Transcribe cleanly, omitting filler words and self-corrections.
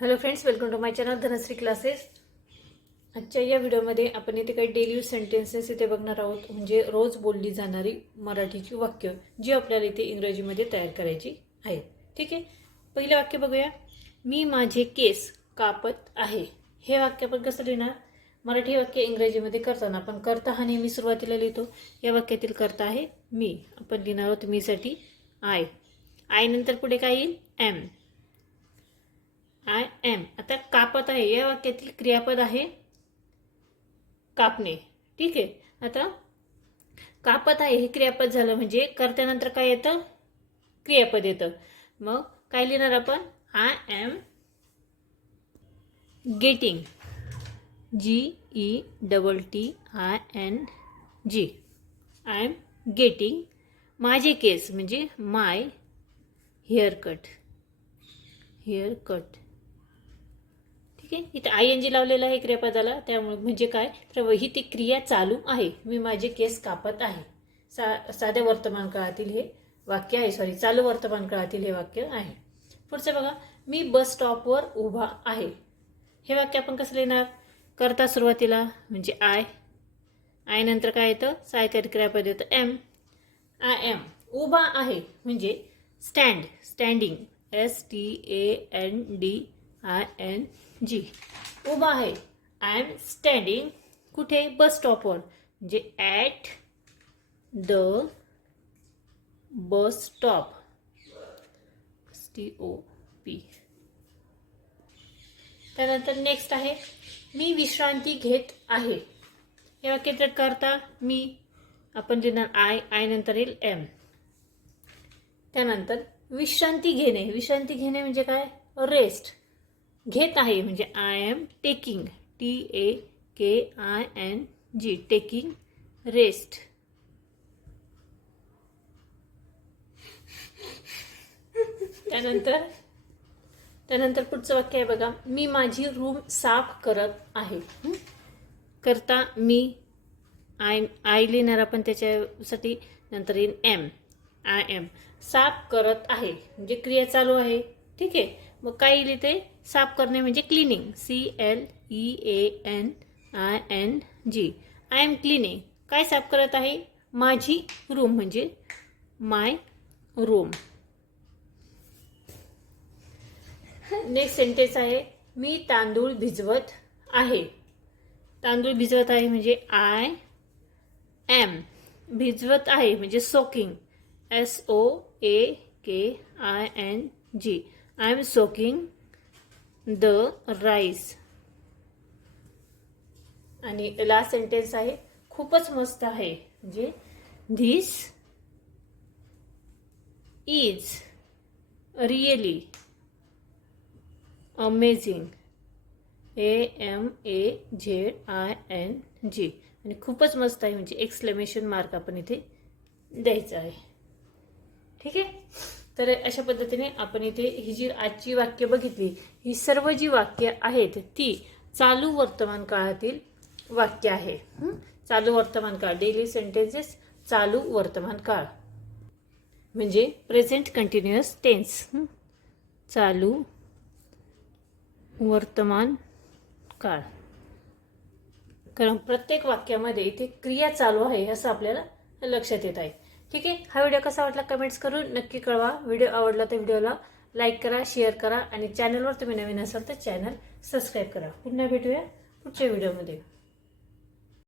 Hello friends, welcome to my channel Dhanashree classes. आजच्या या व्हिडिओमध्ये आपण इथे काही डेली यूज सेंटेन्सेस इथे बघणार आहोत. म्हणजे रोज बोलली जाणारी मराठीची वाक्य जी आपल्याला इथे इंग्रजीमध्ये तयार करायची आहेत. ठीक आहे, पहिलं वाक्य बघूया. मी माझे केस कापत आहे. हे वाक्य आपण कसं लिहिणार? मराठी वाक्य इंग्रजीमध्ये करताना आपण करता हा नेहमी सुरुवातीला लिहितो. या वाक्यातील करता आहे मी. आपण लिहिणार आहोत मीसाठी आय. आय नंतर पुढे काय येईल? एम. I am. आता कापत आहे या वाक्यातील क्रियापद आहे कापणे. ठीक आहे, आता कापत आहे हे क्रियापद झालं म्हणजे कर्त्यानंतर काय येतं? क्रियापद येतं. मग काय लिहिणार आपण? I am getting. GETTING. I am getting माझे केस म्हणजे माय हेअर कट. ठीक आहे, इथे ING लावलेला आहे क्रियापदाला, त्यामुळे म्हणजे काय तर ही ती क्रिया चालू आहे. मी माझे केस कापत आहे. साध्या वर्तमान काळातील हे वाक्य आहे. चालू वर्तमान काळातील हे वाक्य आहे. पुढचं बघा. मी बस स्टॉपवर उभा आहे. हे वाक्य आपण कसं लिहिणार? करता सुरुवातीला म्हणजे आय. आय नंतर काय येतं? सहाय्यकारी क्रियापद येतं एम. I M. उभा आहे म्हणजे स्टँड. स्टँडिंग. STANDING. उभा आहे. आय एम स्टँडिंग कुठे? बस स्टॉपवर म्हणजे at the bus stop. STOP. त्यानंतर नेक्स्ट आहे मी विश्रांती घेत आहे. या वाक्यात करता मी आपण लिहिणार आय. आय नंतर येईल एम. त्यानंतर विश्रांती घेणे. विश्रांती घेणे म्हणजे काय? रेस्ट. घेत आहे म्हणजे I am taking. TAKING. Taking rest. त्यानंतर पुढचं वाक्य आहे बघा. मी माझी रूम साफ करत आहे. करता मी आय लिहिणार आपण त्याच्यासाठी. नंतर येईल एम. I M. साफ करत आहे म्हणजे क्रिया चालू आहे. ठीक आहे, मग काय येईल इथे? साफ करणे म्हणजे cleaning. CLEANING. I am cleaning. काय साफ करत आहे? माझी रूम म्हणजे माय रूम. नेक्स्ट सेंटेन्स आहे मी तांदूळ भिजवत आहे. तांदूळ भिजवत आहे म्हणजे आय एम. भिजवत आहे म्हणजे soaking. SOAKING. I am soaking the rice. आणि लास्ट सेंटेन्स आहे खूपच मस्त आहे म्हणजे this is really amazing. AMAZING. आणि खूपच मस्त आहे म्हणजे एक्सक्लेमेशन मार्क आपण इथे द्यायचं आहे. ठीक आहे, तर अशा पद्धतीने आपण इथे ही जी आजची वाक्य बघितली, ही सर्व जी वाक्य आहेत ती चालू वर्तमान काळातील वाक्य आहे. चालू वर्तमान काळ. डेली सेंटेन्सेस चालू वर्तमान काळ म्हणजे प्रेझेंट कंटिन्युअस टेन्स. चालू वर्तमान काळ. कारण प्रत्येक वाक्यामध्ये इथे क्रिया चालू आहे असं आपल्याला लक्षात येत आहे. ठीक आहे, हा व्हिडिओ कसा वाटला कमेंट्स करून नक्की कळवा. व्हिडिओ आवडला तर व्हिडिओला लाईक करा, शेअर करा आणि चॅनलवर तुम्ही नवीन असाल तर चॅनल सबस्क्राईब करा. पुन्हा भेटूया पुढच्या व्हिडिओमध्ये.